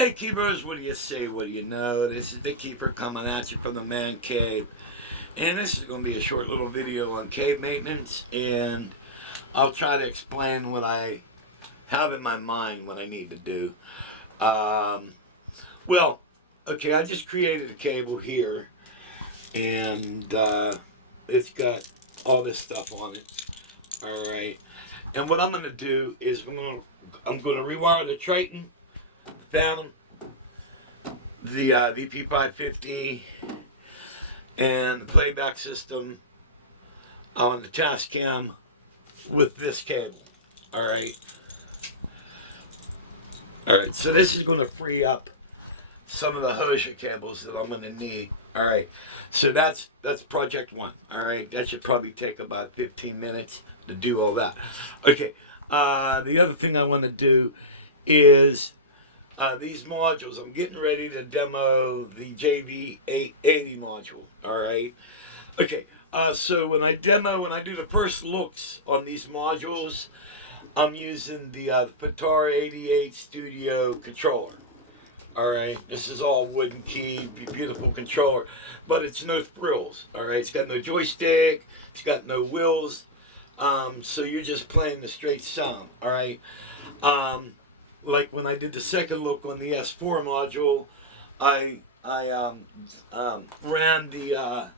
Hey keepers, what do you say? What do you know? This is the keeper coming at you from the man cave. And this is going to be a short little video on cave maintenance. And I'll try to explain what I have in my mind, what I need to do. Well, okay, I just created a cable here. And it's got all this stuff on it. Alright. And what I'm going to do is I'm going to rewire the Triton, Phantom, the VP550, and the playback system on the task cam with this cable. Alright. Alright, so this is going to free up some of the hosier cables that I'm going to need. Alright, so that's project one. Alright, that should probably take about 15 minutes to do all that. Okay, the other thing I want to do is these modules. I'm getting ready to demo the JV880 module. Alright, okay, so when I do the first looks on these modules, I'm using the Fatara 88 Studio controller. Alright, this is all wooden key, beautiful controller, but it's no frills. Alright, it's got no joystick, it's got no wheels, so you're just playing the straight sound. Alright, like when I did the second look on the S4 module, I ran the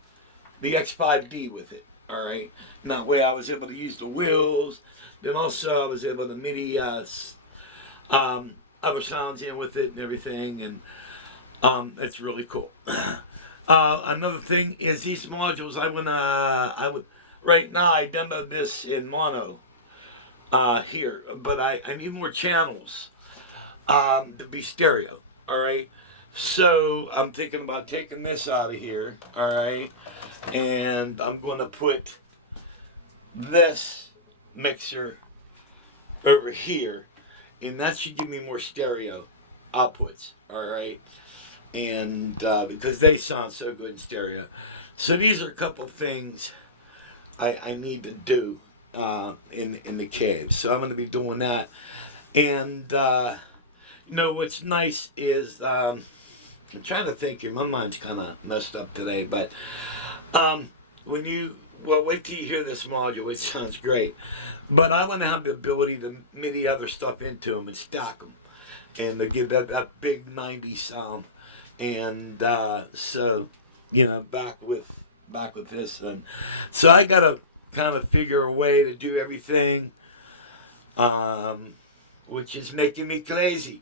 X5D with it. Alright, and that way I was able to use the wheels. Then also I was able to MIDI other sounds in with it and everything, and it's really cool. Another thing is these modules. I would right now I demoed this in mono here, but I need more channels to be stereo. All right, so I'm thinking about taking this out of here. All right, and I'm going to put this mixer over here, and that should give me more stereo outputs. All right, and because they sound so good in stereo. So these are a couple things I need to do in the cave. So I'm going to be doing that. And you know what's nice is I'm trying to think here. My mind's kind of messed up today, but when you wait till you hear this module. It sounds great, but I want to have the ability to MIDI other stuff into them and stack them, and to give that big 90s sound. And so, you know, back with this, and so I gotta kind of figure a way to do everything, which is making me crazy.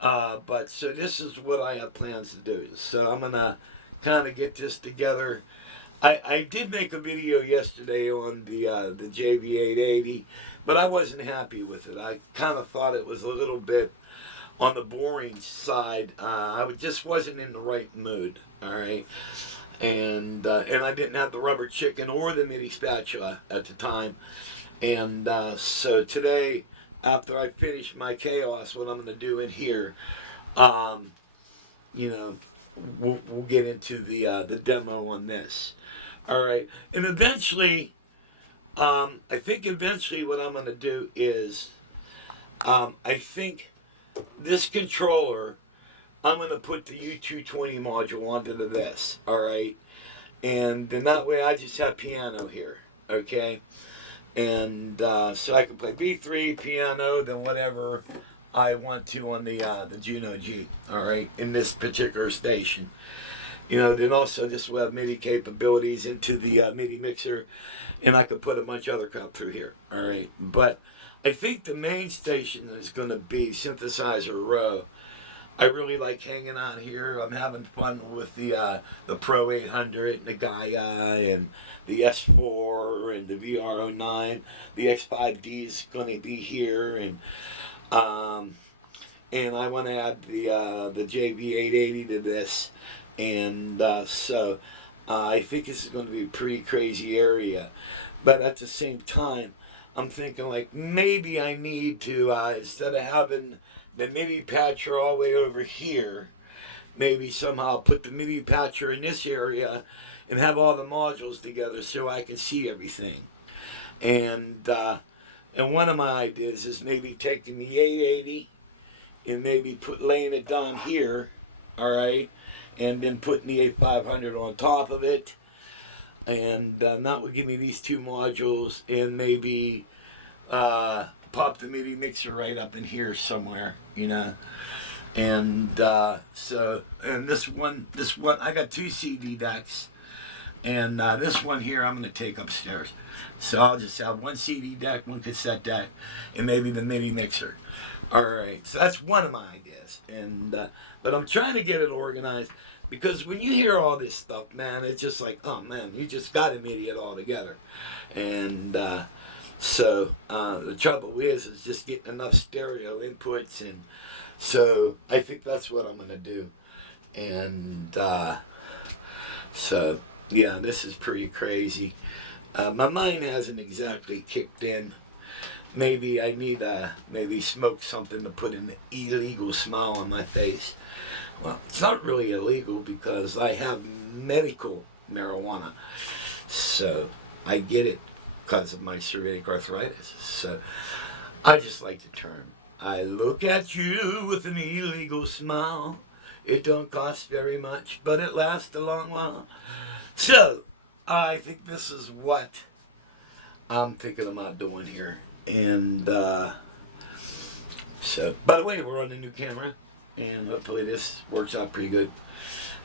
But so this is what I have plans to do. So I'm gonna kind of get this together. I did make a video yesterday on the JV880, but I wasn't happy with it. I kind of thought it was a little bit on the boring side. I just wasn't in the right mood. All right, and I didn't have the rubber chicken or the MIDI spatula at the time, and so today, after I finish my chaos, what I'm going to do in here, you know, we'll get into the demo on this. All right, and eventually, I think eventually what I'm going to do is, I think this controller, I'm going to put the U220 module onto this. All right, and then that way I just have piano here. Okay, and so I can play B3 piano, then whatever I want to on the Juno G. All right, in this particular station. You know, then also this will have MIDI capabilities into the MIDI mixer, and I could put a bunch of other crap through here. All right, but I think the main station is going to be Synthesizer Row. I really like hanging out here. I'm having fun with the Pro 800 and the Gaia and the S4 and the VR09. The X5D is going to be here, and I want to add the JV880 to this. And so I think this is going to be a pretty crazy area. But at the same time, I'm thinking like maybe I need to, instead of having the MIDI patcher all the way over here, maybe somehow put the MIDI patcher in this area and have all the modules together so I can see everything. And one of my ideas is maybe taking the 880 and maybe laying it down here, all right, and then putting the A500 on top of it, and that would give me these two modules, and maybe pop the MIDI mixer right up in here somewhere, you know. And and this one, I got two CD decks, and this one here I'm going to take upstairs. So I'll just have one CD deck, one cassette deck, and maybe the MIDI mixer. All right, so that's one of my ideas, and but I'm trying to get it organized, because when you hear all this stuff, man, it's just like, oh man, you just got to MIDI it all together, and so the trouble is just getting enough stereo inputs, and so I think that's what I'm gonna do, and so yeah, this is pretty crazy. My mind hasn't exactly kicked in. Maybe I need maybe smoke something to put an illegal smile on my face. Well, it's not really illegal because I have medical marijuana, so I get it because of my psoriatic arthritis. So I just like the term. I look at you with an illegal smile. It don't cost very much, but it lasts a long while. So I think this is what I'm thinking about doing here. And so, by the way, we're on the new camera, and hopefully this works out pretty good.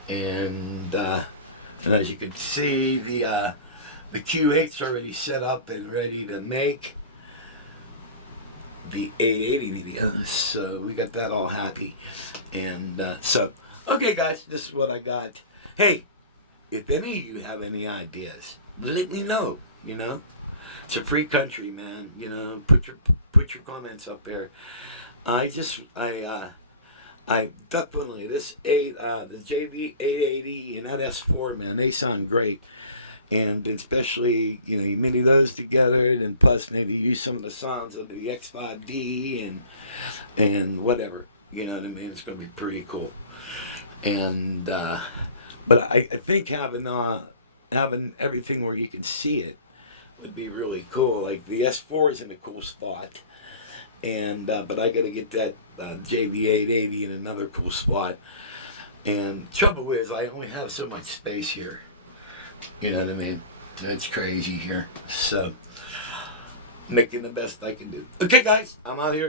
And as you can see, the Q8's already set up and ready to make the 880 video, so we got that all happy. And so, okay guys, this is what I got. Hey, if any of you have any ideas, let me know, you know. It's a free country, man, you know. Put your comments up there. I definitely, the JV880 and that S4, man, they sound great. And especially, you know, you MIDI those together, and plus maybe use some of the sounds of the X5D and whatever. You know what I mean? It's going to be pretty cool. And but I think having everything where you can see it would be really cool. Like the S4 is in a cool spot, and but I got to get that JV880 in another cool spot. And trouble is, I only have so much space here. You know what I mean? It's crazy here. So, making the best I can do. Okay, guys, I'm out here.